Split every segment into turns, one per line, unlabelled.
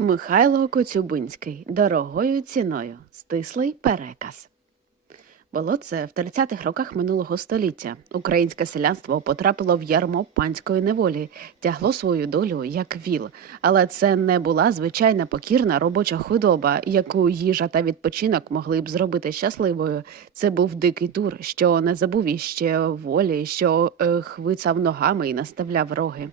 Михайло Коцюбинський дорогою ціною. Стислий переказ. Було це в 30-х роках минулого століття. Українське селянство потрапило в ярмо панської неволі, тягло свою долю як віл. Але це не була звичайна покірна робоча худоба, яку їжа та відпочинок могли б зробити щасливою. Це був дикий тур, що не забув іще волі, що е, хвицав ногами і наставляв роги.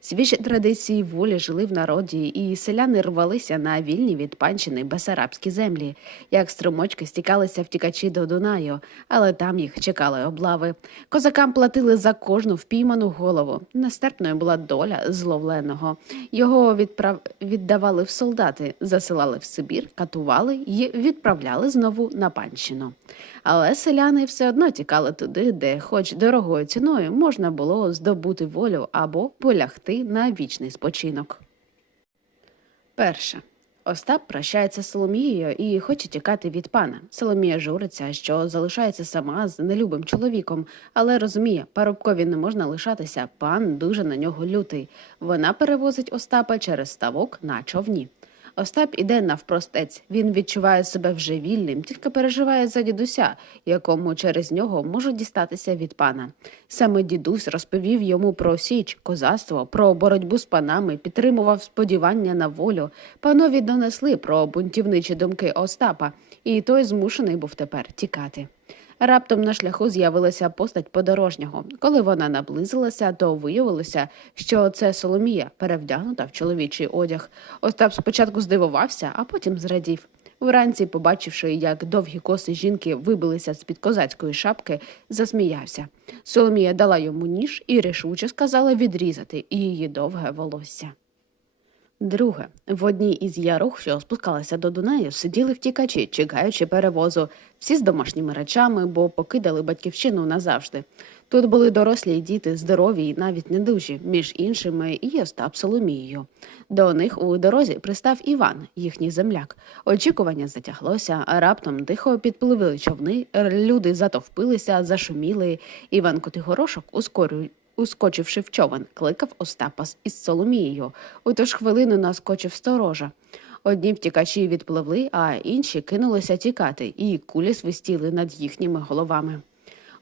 Свіжі традиції волі жили в народі, і селяни рвалися на вільні від панщини Бесарабські землі, як струмочки стікалися втікачі до Дунаю, але там їх чекали облави. Козакам платили за кожну впійману голову. Нестерпною була доля зловленого. Його відправ... віддавали в солдати, засилали в Сибір, катували і відправляли знову на панщину. Але селяни все одно тікали туди, де, хоч дорогою ціною, можна було здобути волю або полягти на вічний спочинок. Перше. Остап прощається з Соломією і хоче тікати від пана. Соломія журиться, що залишається сама з нелюбим чоловіком, але розуміє, парубкові не можна лишатися. Пан дуже на нього лютий. Вона перевозить Остапа через ставок на човні. Остап іде навпростець. Він відчуває себе вже вільним, тільки переживає за дідуся, якому через нього можуть дістатися від пана. Саме дідусь розповів йому про січ, козацтво, про боротьбу з панами, підтримував сподівання на волю. Панові донесли про бунтівничі думки Остапа, і той змушений був тепер тікати. Раптом на шляху з'явилася постать подорожнього. Коли вона наблизилася, то виявилося, що це Соломія, перевдягнута в чоловічий одяг. Остап спочатку здивувався, а потім зрадів. Вранці, побачивши, як довгі коси жінки вибилися з-під козацької шапки, засміявся. Соломія дала йому ніж і рішуче сказала відрізати її довге волосся. Друге, в одній із ярух, що спускалася до Дунаю, сиділи втікачі, чекаючи перевозу, всі з домашніми речами, бо покидали батьківщину назавжди. Тут були дорослі й діти, здорові й навіть недужі, між іншими і Остап Соломією. До них у дорозі пристав Іван, їхній земляк. Очікування затяглося, а раптом тихо підпливли човни, люди затовпилися, зашуміли. Іван Котигорошок ускорює ускочивши в човен, кликав Остапа із Соломією. У ту ж хвилину наскочив сторожа. Одні втікачі відпливли, а інші кинулися тікати, і кулі свистіли над їхніми головами.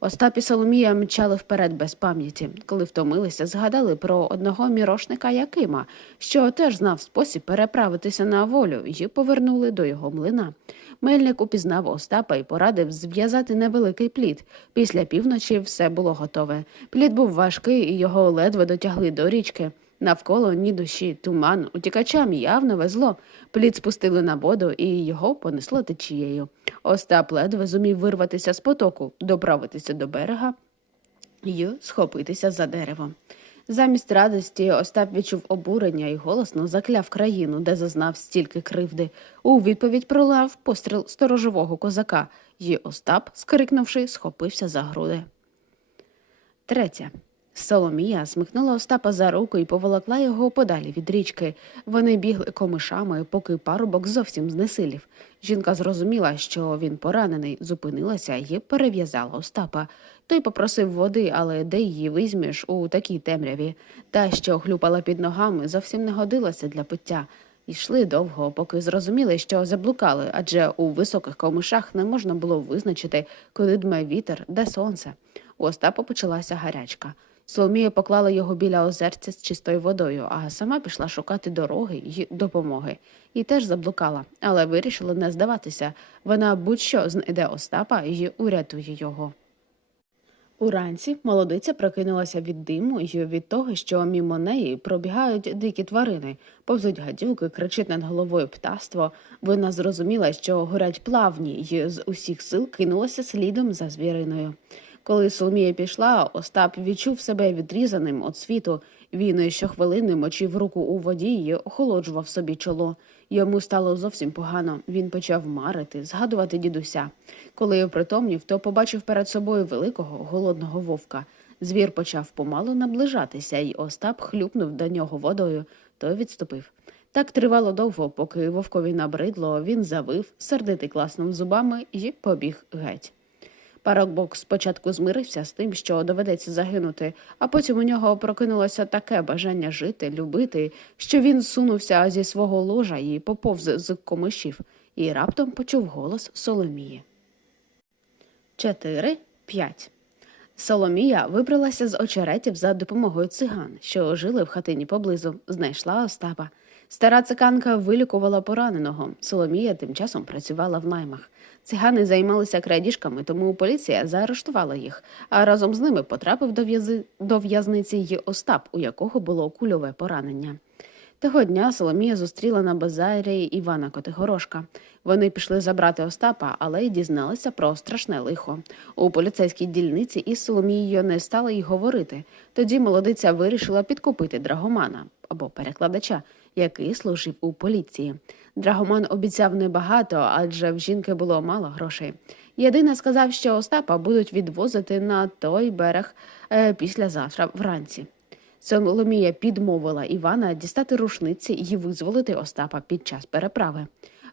Остап і Соломія мчали вперед без пам'яті. Коли втомилися, згадали про одного мірошника Якима, що теж знав спосіб переправитися на волю, і повернули до його млина. Мельник упізнав Остапа і порадив зв'язати невеликий плід. Після півночі все було готове. Плід був важкий, і його ледве дотягли до річки. Навколо ні душі, туман, утікачам явно везло. Плід спустили на воду, і його понесло течією. Остап ледве зумів вирватися з потоку, доправитися до берега і схопитися за дерево. Замість радості Остап відчув обурення і голосно закляв країну, де зазнав стільки кривди. У відповідь пролав постріл сторожового козака, і Остап, скрикнувши, схопився за груди. Третє. Соломія смикнула Остапа за руку і поволокла його подалі від річки. Вони бігли комишами, поки парубок зовсім знесилів. Жінка зрозуміла, що він поранений, зупинилася і перев'язала Остапа. Той попросив води, але де її візьмеш у такій темряві. Та, що хлюпала під ногами, зовсім не годилася для пиття. Йшли довго, поки зрозуміли, що заблукали, адже у високих комишах не можна було визначити, куди дме вітер, де сонце. У Остапа почалася гарячка. Соломія поклала його біля озерця з чистою водою, а сама пішла шукати дороги й допомоги. І теж заблукала, але вирішила не здаватися. Вона будь-що знайде Остапа і урятує його. Уранці молодиця прокинулася від диму і від того, що мімо неї пробігають дикі тварини, повзуть гадюки, кричить над головою птаство. Вона зрозуміла, що горять плавні, і з усіх сил кинулася слідом за звіриною. Коли Соломія пішла, Остап відчув себе відрізаним від світу. Він щохвилини мочив руку у воді і охолоджував собі чоло. Йому стало зовсім погано. Він почав марити, згадувати дідуся. Коли опритомнів, то побачив перед собою великого голодного вовка. Звір почав помалу наближатися, і Остап хлюпнув до нього водою, той відступив. Так тривало довго, поки вовкові набридло, він завив, сердитий класнув зубами і побіг геть. Парубок спочатку змирився з тим, що доведеться загинути, а потім у нього прокинулося таке бажання жити, любити, що він сунувся зі свого ложа і поповз з комишів, і раптом почув голос Соломії. Чотири, п'ять. Соломія вибралася з очеретів за допомогою циган, що жили в хатині поблизу, знайшла Остапа. Стара циканка вилікувала пораненого. Соломія тим часом працювала в наймах. Цигани займалися крадіжками, тому поліція заарештувала їх, а разом з ними потрапив до, в'язниці й Остап, у якого було кульове поранення. Того дня Соломія зустріла на базарі Івана Котигорошка. Вони пішли забрати Остапа, але й дізналися про страшне лихо. У поліцейській дільниці із Соломією не стали й говорити. Тоді молодиця вирішила підкупити драгомана або перекладача, який служив у поліції. Драгоман обіцяв небагато, адже в жінки було мало грошей. Єдине сказав, що Остапа будуть відвозити на той берег е, післязавтра вранці. Соломія підмовила Івана дістати рушниці і визволити Остапа під час переправи.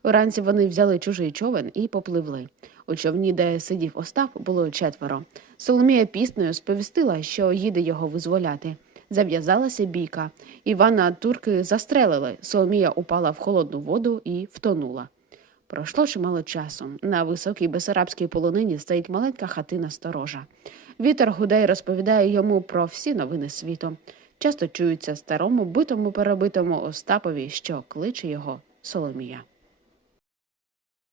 Вранці вони взяли чужий човен і попливли. У човні, де сидів Остап, було четверо. Соломія піснею сповістила, що їде його визволяти. Зав'язалася бійка. Івана турки застрелили. Соломія упала в холодну воду і втонула. Пройшло чимало часу. На високій бесарабській полонині стоїть маленька хатина сторожа. Вітер гуде й розповідає йому про всі новини світу. Часто чується старому битому перебитому Остапові, що кличе його Соломія.